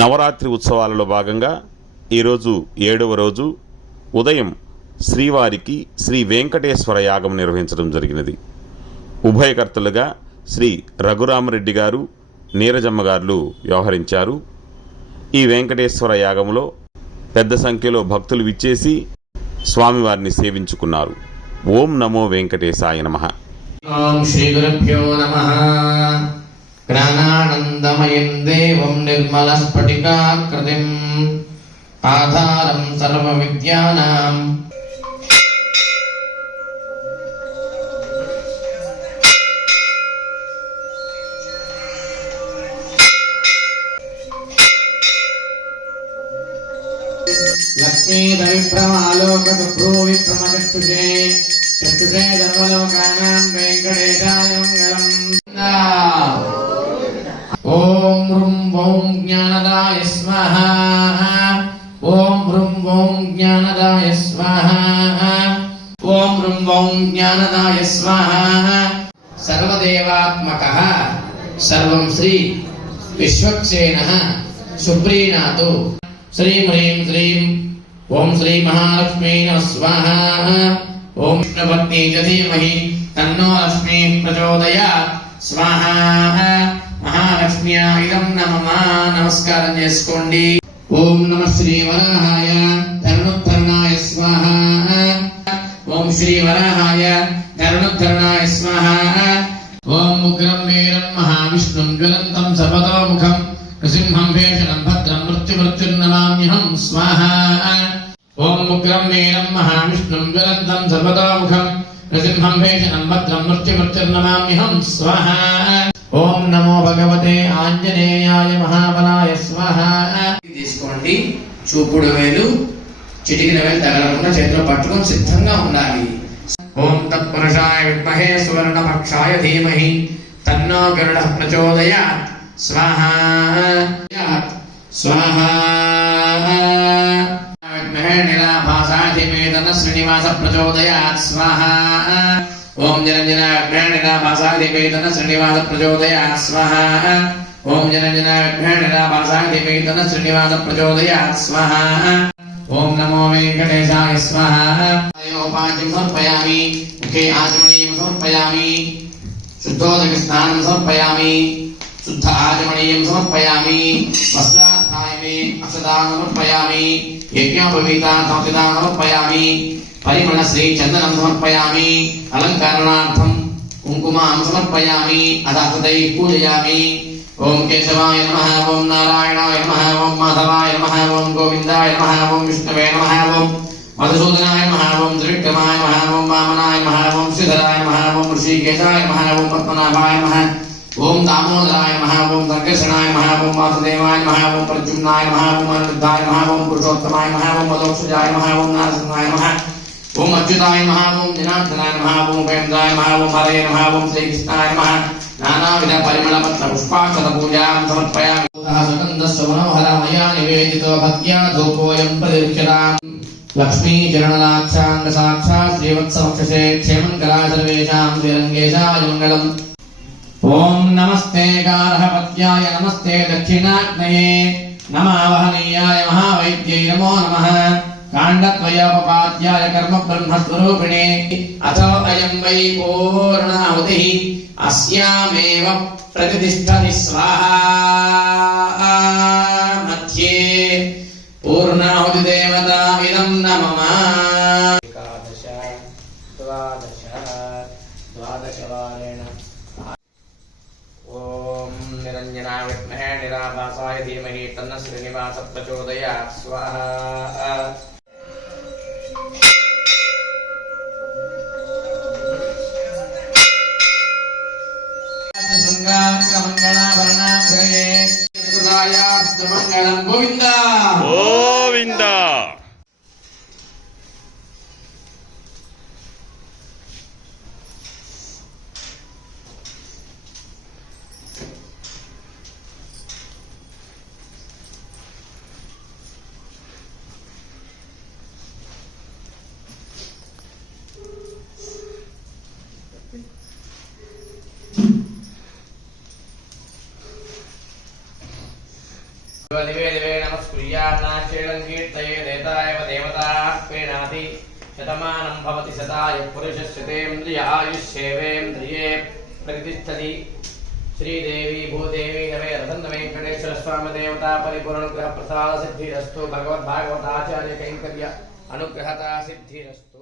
నవరాత్రి ఉత్సవాలలో భాగంగా ఈరోజు 7వ రోజు ఉదయం శ్రీవారికి శ్రీ వెంకటేశ్వర యాగం నిర్వహించడం జరిగినది. ఉభయకర్తలుగా శ్రీ రఘురామరెడ్డి గారు, నీరజమ్మ గారు వ్యవహరించారు. ఈ వెంకటేశ్వర యాగంలో పెద్ద సంఖ్యలో భక్తులు విచ్చేసి స్వామివారిని సేవించుకున్నారు. ఓం నమో వెంకటేశాయ నమః. ఓం శ్రీ గురుభ్యో నమః. జ్ఞానానందమయం దేవం నిర్మలస్ఫటికాకృతిం ఆధారం సర్వవిద్యానాం లక్ష్మీదవిభ్రమాలోకృభ్రూవిభ్రమచక్షుషే చక్షుషే ధర్మలోకానాం వెంకటేశాయ మంగళం. ఓం హ్రుం ఓం జ్ఞానదాయ స్వాహ. ఓం హ్రుం ఓం జ్ఞానదాయ స్వాహ. ఓం హ్రుం ఓం జ్ఞానదాయ స్వాహ. సర్వదేవాత్మకః సర్వం శ్రీ విశ్వక్సేనః సుప్రీనాథో శ్రీం హ్రీం శ్రీం ఓం శ్రీ మహాలక్ష్మీ నమః స్వాహ. ఓం విష్ణుపత్ని చ ధీమహి తన్నో లక్ష్మీ ప్రచోదయాత్ స్వాహ. మహాలక్ష్మ్యా ఇదం నమః. నమస్కారం చేసుకోండి. ఓం నమః శ్రీ వరాహాయ ధరణోద్ధరణాయ స్వాహ. ఓం శ్రీ వరాహాయ ధరణోద్ధరణాయ స్వాహ. ఓం ఉగ్రం వీరం మహావిష్ణుం జ్వలంతం సర్వతోముఖం నృసింహం భేషణం భద్రం మృత్యుర్నమామ్యహం స్వాహ. ఓం ఉగ్రం వీరం మహావిష్ణుం జ్వలంతం సర్వతోముఖం నృసింహం భేషణం భద్రం మృత్యుర్నమామ్యహం స్వాహ. ఓం నమో భగవతే ఆంజనేయాయ మహాబలాయ స్వాహ. తీసుకోండి. చూపుడు వేలు చిటికిన వేలు తగలకుండా చేతిలో పట్టుకొని సిద్ధంగా ఉండాలి. ఓం తత్పురుషాయ విద్మహే సువర్ణపక్షాయ ధీమహి తన్నో గరుడః ప్రచోదయాత్ స్వాహ. స్వాహ. విద్మహే నిరాభాసాయ ధీమహి తన్నో శ్రీనివాస ప్రచోదయాత్ స్వాహ. ఓం జనజనాగ్రహణ నిరాభాసాయ ధీమహి తన్నో శ్రీనివాస ప్రచోదయాత్ స్వాహ. ఓం జనజనాగ్రహణ నిరాభాసాయ ధీమహి తన్నో శ్రీనివాస ప్రచోదయాత్ స్వాహ. ఓం నమో వెంకటేశాయ స్వాహ. ఉపాధ్యం సమర్పయామి. ముఖే ఆచమనీయం సమర్పయామి. శుద్ధోదక స్నానం సమర్పయామి. శుద్ధ ఆచమనీయం సమర్పయామి. వస్త్రార్థాయ మే అక్షతాన్ సమర్పయామి. యజ్ఞోపవీతార్థం సమర్పయామి. పరిమళ శ్రీ చందనం సమర్పయామి. అలంకరణార్థం కుంకుమాం సమర్పయామి. అదాసతై పూజయామి. ఓం కేశవాయ నమః. ఓం నారాయణాయ నమః. ఓం మాధవాయ నమః. ఓం గోవిందాయ నమః. ఓం విష్ణవే నమః. ఓం మధుసూదనాయ నమః. ఓం త్రివిక్రమాయ నమః. ఓం వామనాయ నమః. ఓం శ్రీధరాయ నమః. ఓం ఋషికేశాయ నమః. ఓం పద్మనాభాయ నమః. ఓం దామోదరాయ నమః. ఓం సంకర్షణాయ నమః. ఓం వాసుదేవాయ నమః. ఓం ప్రద్యుమ్నాయ నమః. ఓం అనిరుద్ధాయ నమః. ఓం పురుషోత్తమాయ నమః. ఓం మదోక్షజాయ నమః. ఓం నారసింహాయ నమః. ఓం అచ్యుతాయ నమః. ఓం జనార్దనాయ నమః. ఓం ఉపేంద్రాయ నమః. ఓం హరే నమః. ఓం శ్రీకృష్ణాయ నమః. నానావిధ పరిమళ పత్ర పుష్పాక్షత పూజాం సమర్పయామి. సుగంధస్వ మనోహరమయా నివేదితో భక్త్యా ధూపోయం ప్రదీక్షతాం. లక్ష్మీ చరణలాక్షాంగ సాక్షాత్ శ్రీవత్సవక్షసే క్షేమంకరాయ సర్వేషాం శ్రీరంగేశాయ మంగళం. ఓం నమస్తే గార్హపత్యాయ నమస్తే దక్షిణాగ్నయే నమావహనీయాయ మహావైద్యై నమో నమః. కాండద్వయోపపాద్యాయ కర్మ బ్రహ్మస్వరూపిణే అథో అయం వై పూర్ణాహుతిః అస్యామేవ ప్రతిష్ఠతి స్వాహా. మధ్యే పూర్ణాహుతి దేవతా ఇదం నమః. ఏకాదశ ద్వాదశ ద్వాదశవారేణ. ఓం నిరంజనాయ విద్మహే నిరాభాసాయ ధీమహి తన్నో శ్రీనివాస ప్రచోదయాత్ స్వాహా. మంగళం గోవింద గోవింద. दिवे दिवे नमस्कुर्यान्नाश्चेदं कीर्तये देतायव देवताः प्रीणाति शतमानं भवति शताय पुरुषस्यतेन्द्रिय आयुष्येवेन्द्रिये प्रतिष्ठति श्रीदेवी भूदेवी नमे रतन वेंकटेश्वर स्वामी देवता परिपूर्ण ग्रह प्रसाद सिद्धिरस्तु भगवद्भागवताचार्य कैंकर्य अनुग्रहता सिद्धिरस्तु।